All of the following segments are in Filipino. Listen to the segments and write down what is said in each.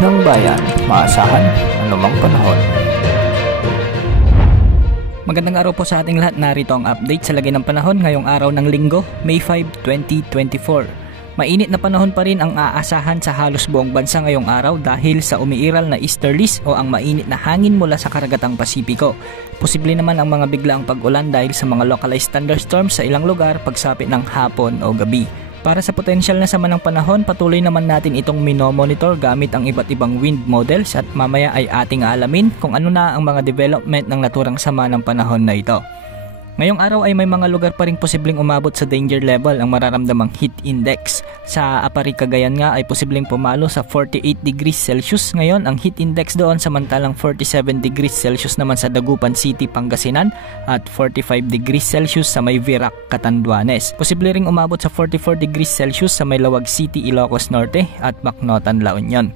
ng bayan, maasahan anumang panahon. Magandang araw po sa ating lahat. Narito ang update sa lagay ng panahon ngayong araw ng Linggo, May 5, 2024. Mainit na panahon pa rin ang aasahan sa halos buong bansa ngayong araw dahil sa umiiral na easterlies o ang mainit na hangin mula sa karagatang Pasipiko. Posible naman ang mga biglaang pag-ulan dahil sa mga localized thunderstorms sa ilang lugar pagsapit ng hapon o gabi. Para sa potensyal na sama ng panahon, patuloy naman natin itong minomonitor gamit ang iba't ibang wind models at mamaya ay ating alamin kung ano na ang mga development ng naturang sama ng panahon na ito. Ngayong araw ay may mga lugar pa ring posibleng umabot sa danger level ang mararamdamang heat index. Sa Apari, Cagayan nga ay posibleng pumalo sa 48 degrees Celsius ngayon ang heat index doon, samantalang 47 degrees Celsius naman sa Dagupan City, Pangasinan at 45 degrees Celsius sa may Virac, Catanduanes. Posible ring umabot sa 44 degrees Celsius sa may Lawag City, Ilocos Norte at Bacnotan, La Union.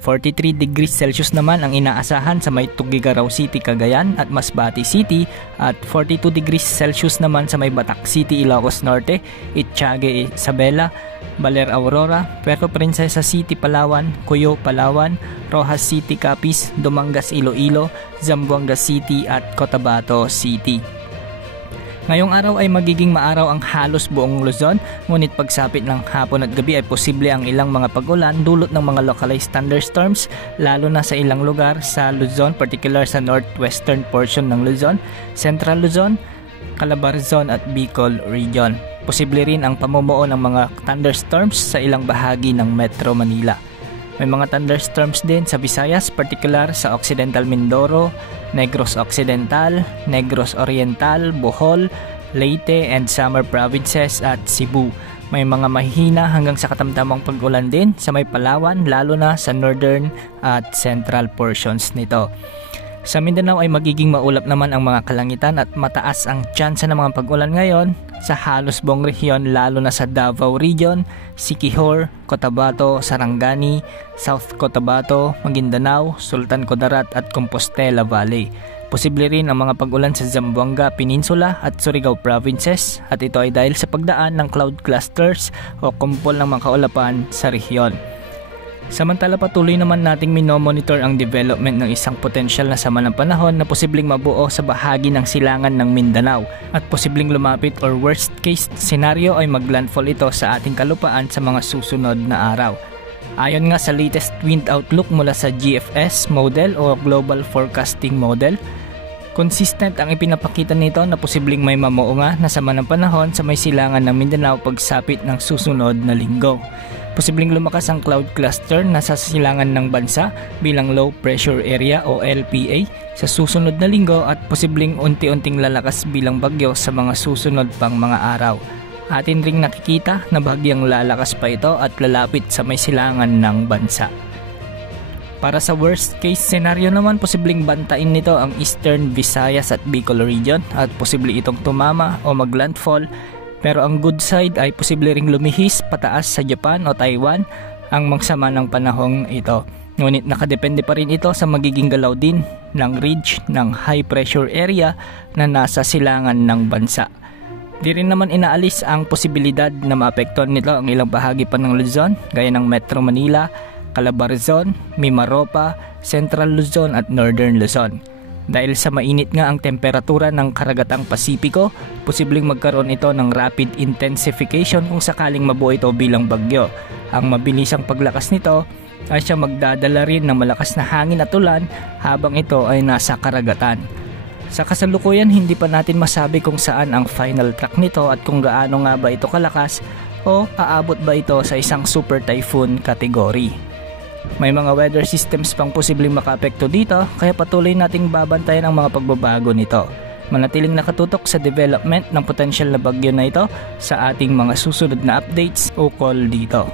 43 degrees Celsius naman ang inaasahan sa may Tugigaraw City, Cagayan at Masbate City at 42 degrees Celsius naman sa may Batak City, Ilocos Norte, Ittiague, Isabela, Baler Aurora, Puerto Princesa City, Palawan, Cuyo, Palawan, Rojas City, Capiz, Dumangas, Iloilo, Zamboanga City at Cotabato City. Ngayong araw ay magiging maaraw ang halos buong Luzon, ngunit pagsapit ng hapon at gabi ay posible ang ilang mga pag-ulan dulot ng mga localized thunderstorms lalo na sa ilang lugar sa Luzon, particular sa northwestern portion ng Luzon, Central Luzon, Calabarzon at Bicol region. Posible rin ang pamumuo ng mga thunderstorms sa ilang bahagi ng Metro Manila. May mga thunderstorms din sa Visayas, particular sa Occidental Mindoro, Negros Occidental, Negros Oriental, Bohol, Leyte and Samar Provinces at Cebu. May mga mahihina hanggang sa katamtamang pag-ulan din sa may Palawan, lalo na sa northern at central portions nito. Sa Mindanao ay magiging maulap naman ang mga kalangitan at mataas ang tsansa ng mga pag-ulan ngayon sa halos buong rehiyon, lalo na sa Davao Region, Siquijor, Cotabato, Sarangani, South Cotabato, Maguindanao, Sultan Kudarat at Compostela Valley. Posible rin ang mga pag-ulan sa Zamboanga Peninsula at Surigao Provinces at ito ay dahil sa pagdaan ng cloud clusters o kumpol ng mga kaulapan sa rehiyon. Samantala, patuloy naman nating minomonitor ang development ng isang potensyal na sama ng panahon na posibleng mabuo sa bahagi ng silangan ng Mindanao at posibleng lumapit or worst case scenario ay maglandfall ito sa ating kalupaan sa mga susunod na araw. Ayon nga sa latest wind outlook mula sa GFS model o Global Forecasting Model, consistent ang ipinapakita nito na posibleng may mamuo nga na sama ng panahon sa may silangan ng Mindanao pagsapit ng susunod na linggo. Posibleng lumakas ang cloud cluster na sa silangan ng bansa bilang low pressure area o LPA sa susunod na linggo at posibleng unti-unting lalakas bilang bagyo sa mga susunod pang mga araw. Atin ring nakikita na bahagyang lalakas pa ito at lalapit sa may silangan ng bansa. Para sa worst case scenario naman, posibleng bantain nito ang Eastern Visayas at Bicol region at posible itong tumama o maglandfall. Pero ang good side ay posible ring lumihis pataas sa Japan o Taiwan ang magsama ng panahong ito. Ngunit nakadepende pa rin ito sa magiging galaw din ng ridge ng high pressure area na nasa silangan ng bansa. Di rin naman inaalis ang posibilidad na maapektuhan nito ang ilang bahagi pa ng Luzon gaya ng Metro Manila, Calabarzon, Mimaropa, Central Luzon at Northern Luzon. Dahil sa mainit nga ang temperatura ng karagatang Pasipiko, posibleng magkaroon ito ng rapid intensification kung sakaling mabuo ito bilang bagyo. Ang mabilisang paglakas nito ay siya magdadala rin ng malakas na hangin at ulan habang ito ay nasa karagatan. Sa kasalukuyan, hindi pa natin masabi kung saan ang final track nito at kung gaano nga ba ito kalakas o aabot ba ito sa isang super typhoon category. May mga weather systems pang posibleng makaapekto dito kaya patuloy nating babantayan ang mga pagbabago nito. Manatiling nakatutok sa development ng potensyal na bagyo na ito sa ating mga susunod na updates o call dito.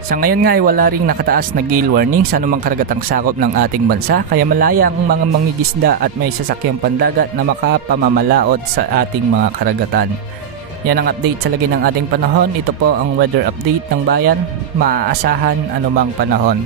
Sa ngayon nga ay wala ring nakataas na gale warning sa anumang karagatang sakop ng ating bansa kaya malaya ang mga mangingisda at may sasakyang pandagat na makapamamalaot sa ating mga karagatan. Yan ang update sa lagi ng ating panahon. Ito po ang weather update ng bayan. Maaasahan anumang panahon.